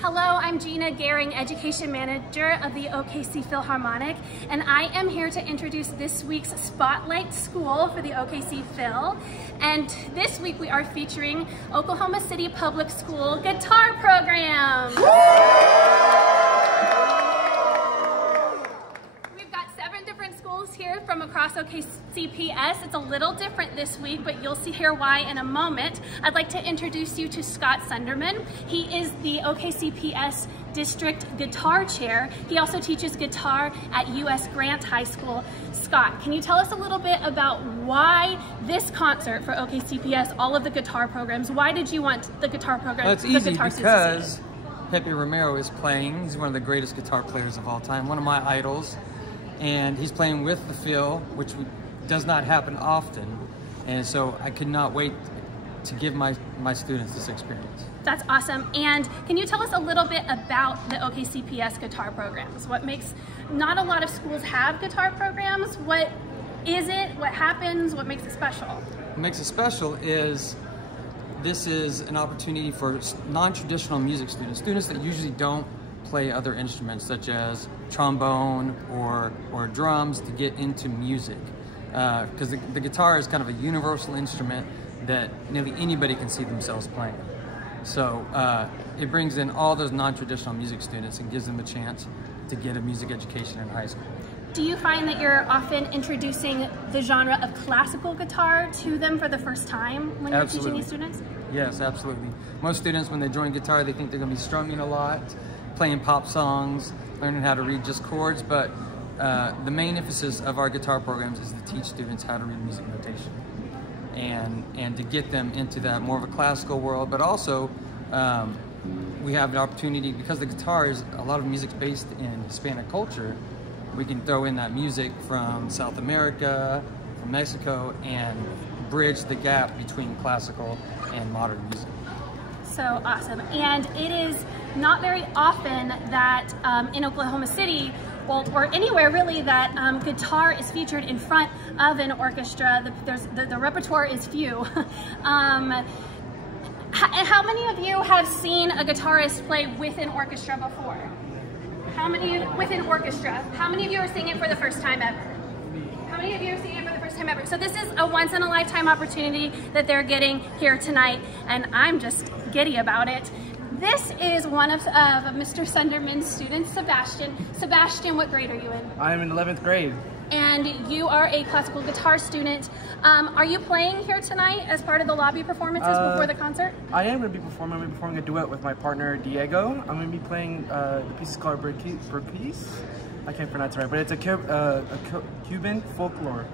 Hello, I'm Gina Gehring, Education Manager of the OKC Philharmonic, and I am here to introduce this week's Spotlight School for the OKC Phil. And this week we are featuring Oklahoma City Public School Guitar Program. Here from across OKCPS. It's a little different this week, but you'll hear why in a moment. I'd like to introduce you to Scott Sunderman. He is the OKCPS District Guitar Chair. He also teaches guitar at US Grant High School. Scott, can you tell us a little bit about why this concert for OKCPS, all of the guitar programs, why did you want the guitar program? Well, it's easy because Pepe Romero is playing. He's one of the greatest guitar players of all time, one of my idols. And he's playing with the Phil, which does not happen often. And so I could not wait to give my students this experience. That's awesome. And can you tell us a little bit about the OKCPS guitar programs? What makes, not a lot of schools have guitar programs. What is it? What happens? What makes it special? What makes it special is this is an opportunity for non-traditional music students that usually don't play other instruments such as trombone or drums to get into music, because the guitar is kind of a universal instrument that nearly anybody can see themselves playing. So it brings in all those non-traditional music students and gives them a chance to get a music education in high school. Do you find that you're often introducing the genre of classical guitar to them for the first time when you're teaching these students? Yes, absolutely. Most students, when they join guitar, they think they're going to be strumming a lot, playing pop songs, learning how to read just chords, but the main emphasis of our guitar programs is to teach students how to read music notation and to get them into that more of a classical world. But also we have an opportunity, because the guitar is a lot of music's based in Hispanic culture, we can throw in that music from South America, from Mexico, and bridge the gap between classical and modern music. So awesome. And it is not very often that in Oklahoma City, well, or anywhere really, that guitar is featured in front of an orchestra. The repertoire is few. How many of you have seen a guitarist play with an orchestra before? How many with an orchestra? How many of you are seeing it for the first time ever? How many of you are seeing it for the first time ever? So this is a once-in-a-lifetime opportunity that they're getting here tonight, and I'm just giddy about it. This is one of Mr. Sunderman's students, Sebastian. Sebastian, what grade are you in? I'm in 11th grade. And you are a classical guitar student. Are you playing here tonight as part of the lobby performances before the concert? I am going to be performing. I'm going to be performing a duet with my partner, Diego. I'm going to be playing the piece called Burquise. I can't pronounce it right, but it's a Cuban folklore.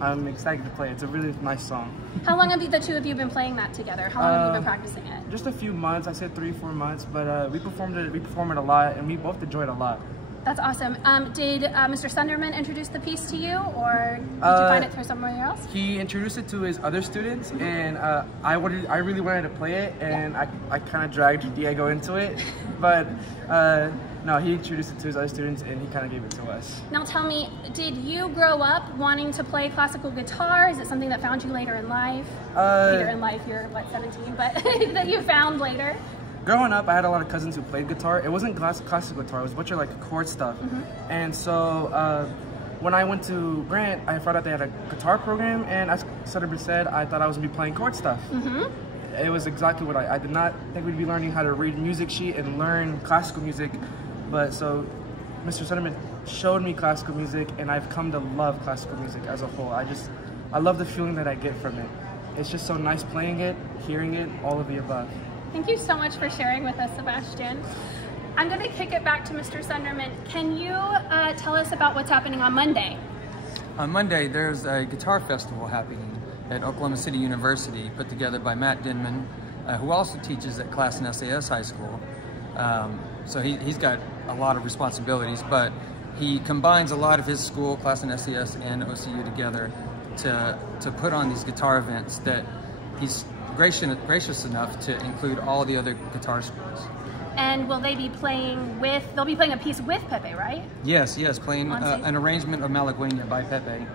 I'm excited to play. It's a really nice song. How long have the two of you been playing that together? How long have you been practicing it? Just a few months. I said 3-4 months, but we performed it a lot, and we both enjoyed it a lot. That's awesome. Did Mr. Sunderman introduce the piece to you, or did you find it through somewhere else? He introduced it to his other students, and I really wanted to play it, and I kind of dragged Diego into it, but no, he introduced it to his other students, and he kind of gave it to us. Now tell me, did you grow up wanting to play classical guitar? Is it something that found you later in life? Later in life, you're what, 17, but that you found later? Growing up, I had a lot of cousins who played guitar. It wasn't classical guitar, it was a bunch of like chord stuff. And so when I went to Grant, I found out they had a guitar program, and as Sunderman said, I thought I was going to be playing chord stuff. It was exactly what I did not think we'd be learning how to read music sheet and learn classical music. But so Mr. Sunderman showed me classical music, and I've come to love classical music as a whole. I love the feeling that I get from it. It's just so nice playing it, hearing it, all of the above. Thank you so much for sharing with us, Sebastian. I'm going to kick it back to Mr. Sunderman. Can you tell us about what's happening on Monday? On Monday, there's a guitar festival happening at Oklahoma City University, put together by Matt Denman, who also teaches at Class and SAS High School. So he's got a lot of responsibilities, but he combines a lot of his school, Class and SAS, and OCU together to put on these guitar events that he's gracious enough to include all the other guitar schools. And will they be playing they'll be playing a piece with Pepe, right? Yes, playing an arrangement of Malagueña by Pepe.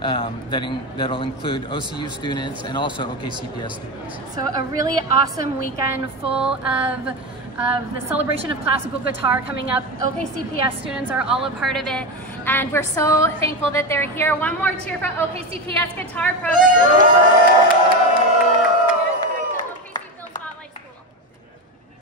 that'll include OCU students and also OKCPS students. So a really awesome weekend full of the celebration of classical guitar coming up. OKCPS students are all a part of it, and we're so thankful that they're here. One more cheer for OKCPS Guitar Program.